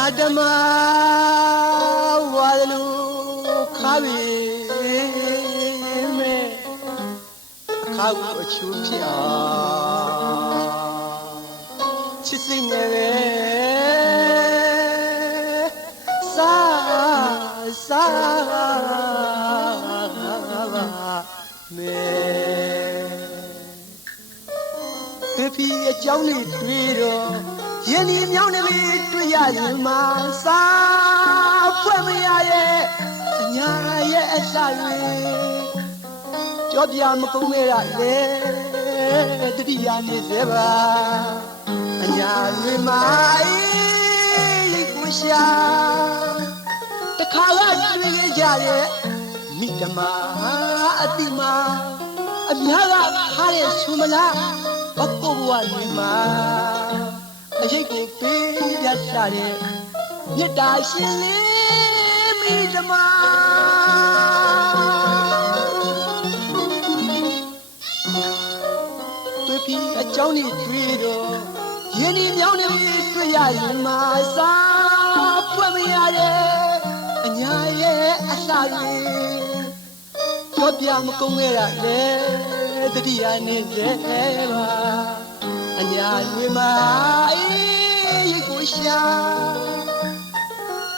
ညာဓမ္မဝါဒလူခါပြီမဲအခါကိုအချူဖြစ်အောင်ချစ်စိတ်နဲ့ပဲ ကြောင်းလေးတွေ့တော့ရင်းဒီမြောင်းနေပြီတွေ့ရရင်မှစားဖွဲ့မရရဲ့အညာရဲ့အစာတွေကြောပြမကုန်ခဲ့ရလေတတိယနေစေပါအညာတွေမှာရိတ်ကိုရှာတခါကတွေ့ခဲ့ကြရဲ့မိတမအတိမအများကခါတဲ့ဆူမလားဘကုတ်ဘ ဝနေမှာအရေးကိုပေးရတာတဲ့မြတ်တာရှင်လေးမိတမတွေ့ပြီးအကြောင်းတွေတွေ့တော့ရင်းဒီမြောင်းနေပြီတွေ့ရရင်မှာစားဖွင့်မရတဲ့အညာရဲ့အစာတွေကြောပြမကုန်ခဲ့ရလေတတိယနေစေပါ အညာတွေမှာအေးကိုရှာ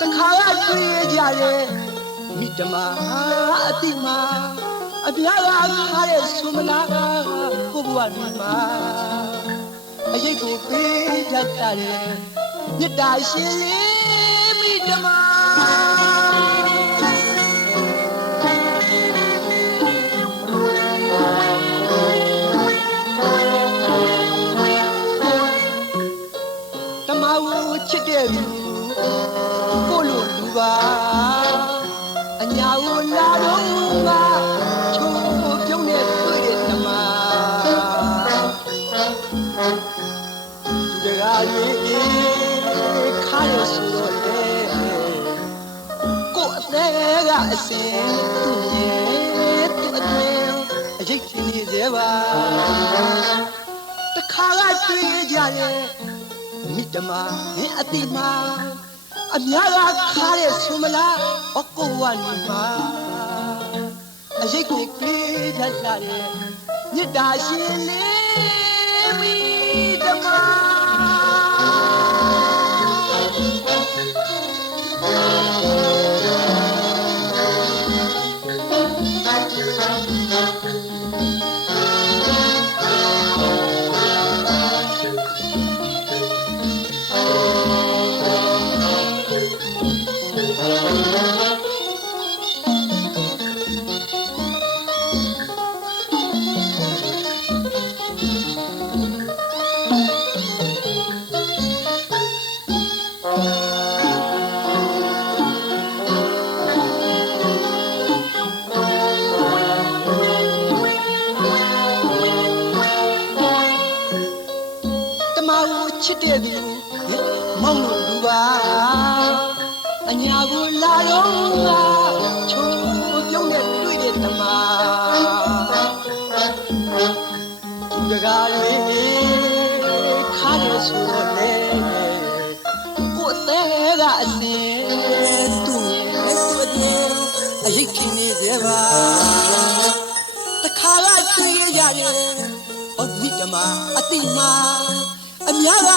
တခါကတွေ့ရကြရဲ့မိတမအတိမအပြားကခါတဲ့ဆုမနာကိုဘဝတွေမှာအရေးကိုပေးတတ်တဲ့မြတ်တာရှင်လေးမိတမ င်သူ့ရဲ့သူ့အတွင်အရေးချင်းနေသေးပါတခါကတွေ့ကြရဲ့မိတမမင်းအတိမအများကခါတဲ့ဆုမလားအကောဝနီမအရေးကိုပေးတတ်တဲ့မြတ်တာရှင်လေးမိတမတ ချစ်တဲ့သူမောင်လို့လူပါအညာကိုလာတော့ကချိုးပြုံးနဲ့တွေ့တဲ့တမသူတကားလေးခါရဆိုတော့လေကိုယ်သေးကအစင်သူ့ရဲ့သူ့ရဲ့အရေးခင်နေသေးပါတခါကတွေ့ရရတယ်အဝိတမအတိမ အများက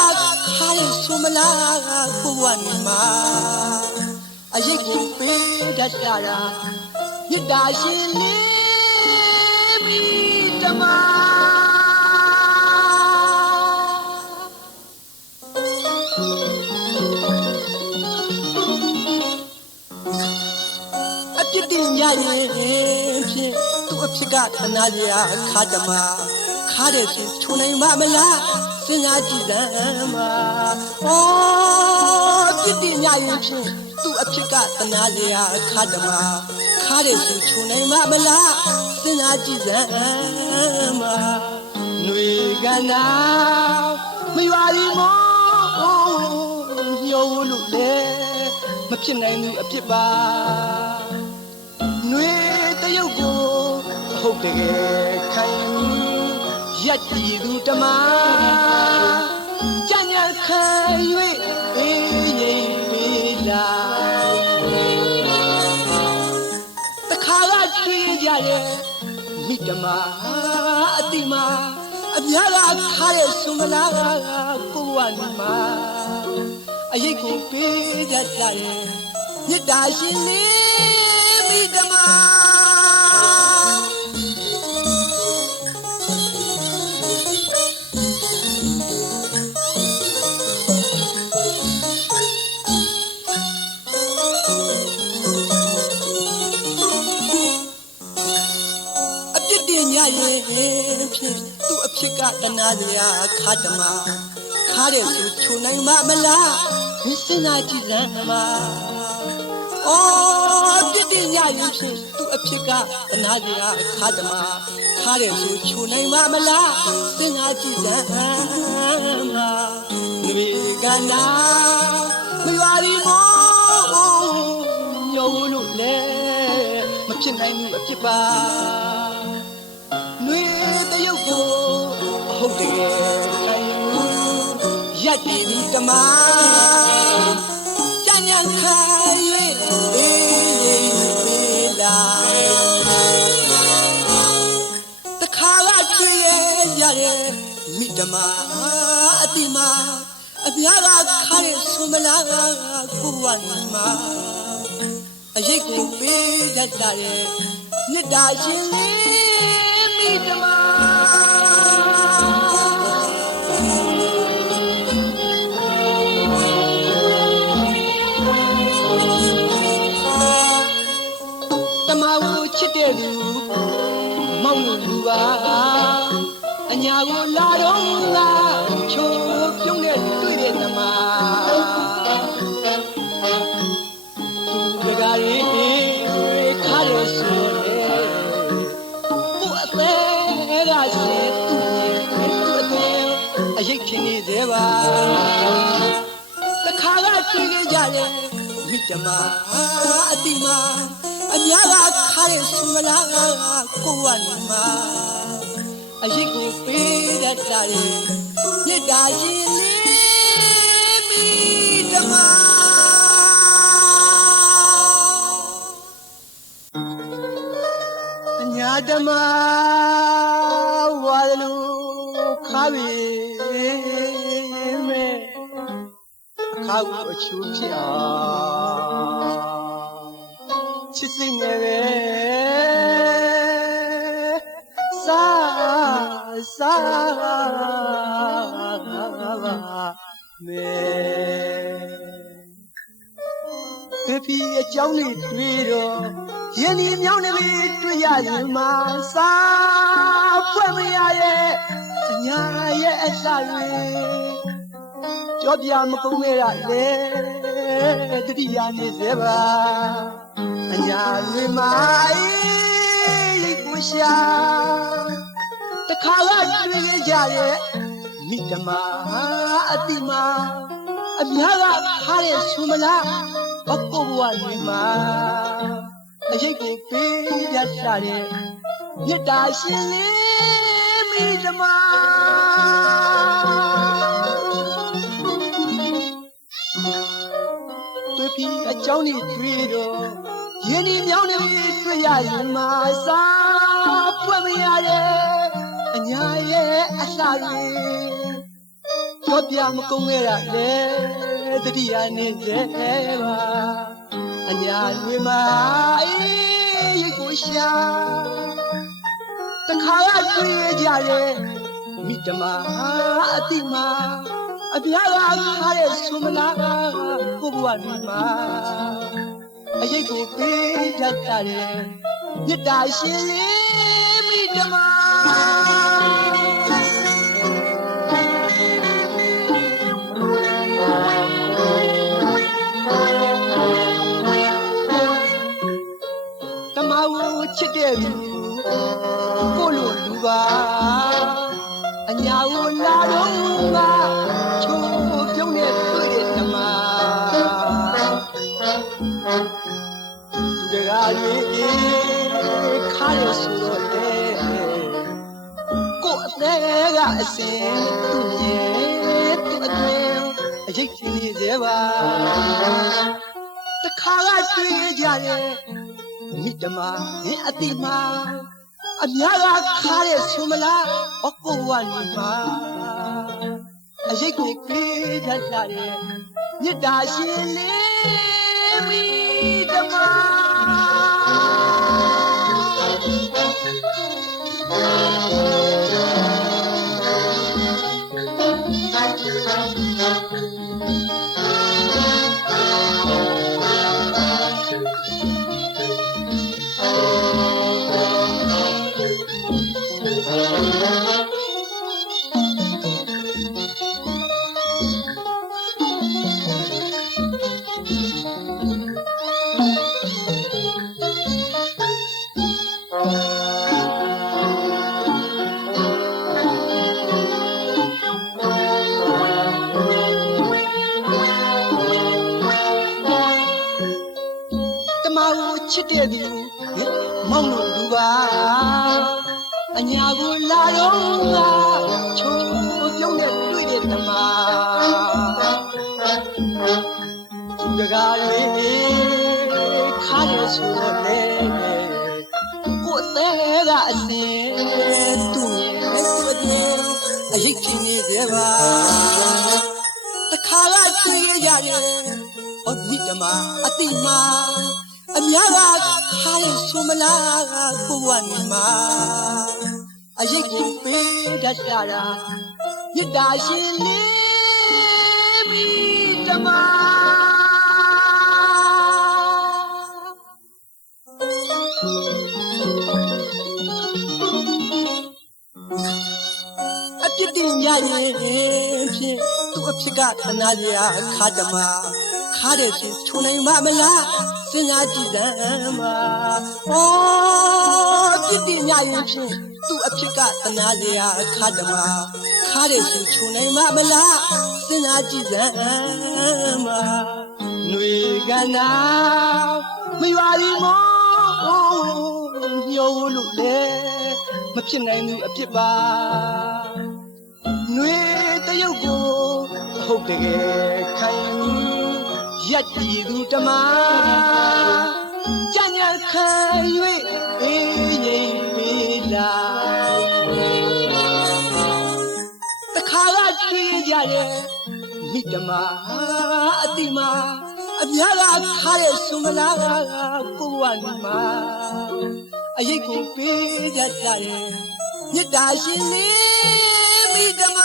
ခါရဆိုမလားကိုဝနေမှာအရေးကိုပေးတတ်ကြတာမြတ်တာရှင်လေးမိတမအပြစ်တင်ကြရင်ဖြင့်သူ့အဖြစ်ကသနာစရာခါတမခါတဲ့ဖြင့်ထုံနိုင်ပါမလား စဉ်းစားကြည့်စမ်းပါဩအပြစ်တင်ကြရင်ဖြင့်သူ့အဖြစ်ကသနာစရာခါတမခါတဲ့ဖြင့်ထုံနိုင်ပါမလားစဉ်းစားကြည့်စမ်းပါຫນွေကနာမရွာရီမောညှိုးလို့လေမဖြစ်နိုင်ဘူးအဖြစ်ပါ ຫນွေတရုတ်ကိုဟုတ်တကယ်ခိုင် ရက်ကြည်သူတမကြညာခံ၍အေးရိပ်ပေးလာတခါကကြည်ကြရဲ့မိတမအတိမအများကခါရဲ့စုံမလားကကိုဝနီမအရေးကိုပေးတတ်တယ်မြတ်တာရှင်လေးမိတမ စ်ကတနာစရာခါတမခါတဲ့ဆိုချုံနိုင်မမလားမစင်နာကြည့်လမ်းမအော်ပြစ်တင်ညရဲ့ဖြစ်သူ့အဖြစ်ကတနာစရာခါတမခါတဲ့ဆိုချုံနိုင်မမလားစင်နာကြည့်လမ်းမနွေကနာမရွာဒီမောညို့လို့လေမဖြစ်နိုင်ဘူးအဖြစ်ပါ တ်တကယ်ခံယူရက်တည်ဒီတမကြံ့ညံခါ၍ပေးရင်ပေးလာတခါကတွေ့ရရရဲ့မိတမအတိမအများကခါရဲ့ဆွမလာကိုဝနီမအရေးကိုပေးတတ်တာရဲ့မြတ်တာရှင်လေး အရေးခင်နေသေးပါတခါကတွေ့ခဲ့ကြတယ်မိတမအတိမအများကခါတဲ့ဆူမလားကိုဝနီမအရေးကိုပေးတတ်တာလေမြတ်တာရှင်လေးမိတမအညာဓမ္မဝါဒလူ ခါပြီမဲ့အခါကိုအချူဖြစ်အောင်ချစ်စိတ်နဲ့ပဲ ဖေဖီအကြောင်းလေးတွေ့တော့ရင်းဒီမြောင်းနေပြီတွေ့ရရင်မှစားဖွဲ့မရရဲ့အညာရဲ့အစတွေကြောပြမကုန်းခဲ့ရလေတတိယနေစေပါအညာတွေမာရိတ်ကိုရှာတခါကတွေ့ရကြရဲ့မိတမအတိမအများကခါတဲ့ဆူမလား ဘကုတ်ဘဝတွေမှာအရေးကိုပေးရတာတဲ့မြတ်တာရှင်လေးမိတမတွေ့ပြီးအကြောင်းတွေတွေ့တော့ရင်းဒီမြောင်းနေပြီတွေ့ရရင်မစားဖွက်မရတဲ့အညာရဲ့အလှတွေကြောပြမကုန်းခဲ့ရလေ တတိယနေသေးပါအညာတွေမှာအေးရိတ်ကိုရှာတခါကတွေ့ရကြရဲ့မိတမအတိမအပြားကခါတဲ့ဆုမလားကိုဘဝဒီမှာအရေးကိုပေးတတ်တာတဲ့မြတ်တာရှင်လေးမိဓမ္အရေးကြီးနေသေးပါတခါကတွေ့ကြရဲ့မိတမဟင်အတိမအများကခါတဲ့ဆုမလားအကိုဝနီမှာအရိတ်ကိုပေးတတ်တာရဲ့မြတ်တာရှင်လေးမိတမတ တဲ့သူမောင်လို့လူပါအညာကိုလာတော့ကချိုးပြုံးနဲ့တွေ့တဲ့တမသူတကားလေးခါရဆိုတော့လေကိုယ်သေးကအစင်သူ့ရဲ့သူ့ရဲ့အရေးချင်းနေသေးပါတခါကတွေ့ရရဲ့အမိတမအတိမ အများကခါရဆိုမလားကိုဝနီမအရေးကိုပေးတတ်တာမြတ်တာရှင်လေးမိတမအပြစ်တင်ရရင်ဖြင့်သူ့အဖြစ်ကတနာစရာခါတမခါတဲ့သူထုံနိုင်မမလား စဉ်းစားကြည့်စမ်းပါဩအပြစ်တင်ရရင်ဖြင့်သူ့အဖြစ်ကတနာစရာခါတမခါတဲ့သူထုံနိုင်မမလားစဉ်းစားကြည့်စမ်းပါຫນွေကနာမရွာရီမောညှိုးလို့လေမဖြစ်နိုင်ဘူးအဖြစ်ပါနှွေတရုတ်ကိုဟုတ်တကယ်ခံယူ ရက်တည်သူတမကြညာခံ၍အေးငိမ်ပေးလိုက်တခါကတွေ့ကြရဲ့မိတမအတိမအများကခါတဲ့ဆွမလားကိုဝနီမအရေးကိုပေးကြတာရဲ့မြတ်တာရှင်လေးမိတမ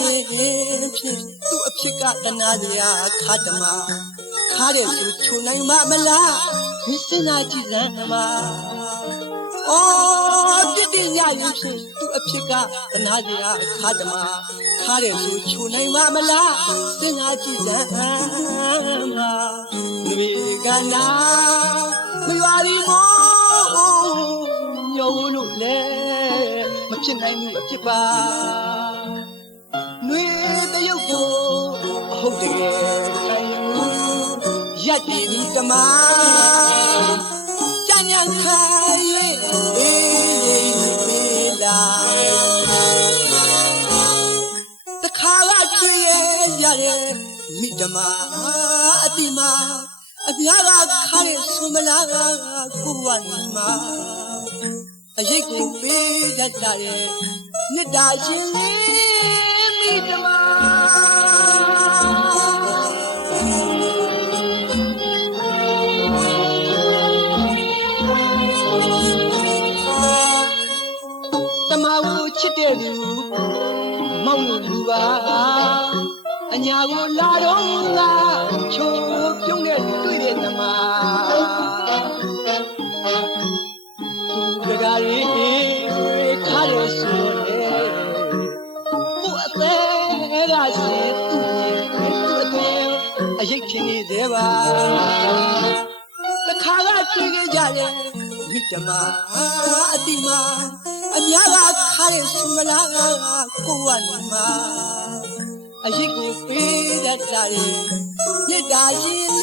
ရဲ့ဖြင့်သူ့အဖြစ်ကတနာစရာခါတမခါတဲ့သူချုံနိုင်မမလားမစင်နာကြည့်စမ်းမအော်ပြစ်တင်ညရဲ့ဖြင့်သူ့အဖြစ်ကတနာစရာခါတမခါတဲ့သူချုံနိုင်မမလားစင်နာကြည့်စမ်းမနွေကနာမရွာရီမောညို့လို့လေမဖြစ်နိုင်ဘူးအဖြစ်ပါ နှွေတရုတ်ကိုအဟုတ်တကယ်ခံယူရက်တည်သူတမကြညာခံ၍အေးလေးလေးလာတခါကတွေ့ရရတဲ့မိတမအတိမအများကခါရဆုမလားကိုဝနီမအရေးကိုပေးတတ်တာရဲ့မေတ္တာရှင်လေးမိတမတမကို ချစ်တဲ့သူမောင်လို့လူပါအညာကိုလာတော့ကချိုး အရေးချင်းနေသေးပါတခါကတွေ့ကြကြရဲ့မိတမအတိမအများကခါရဆိုမလားကိုဝနီမအရေးကိုပေးတတ်တာရဲ့မြစ်တာရှင်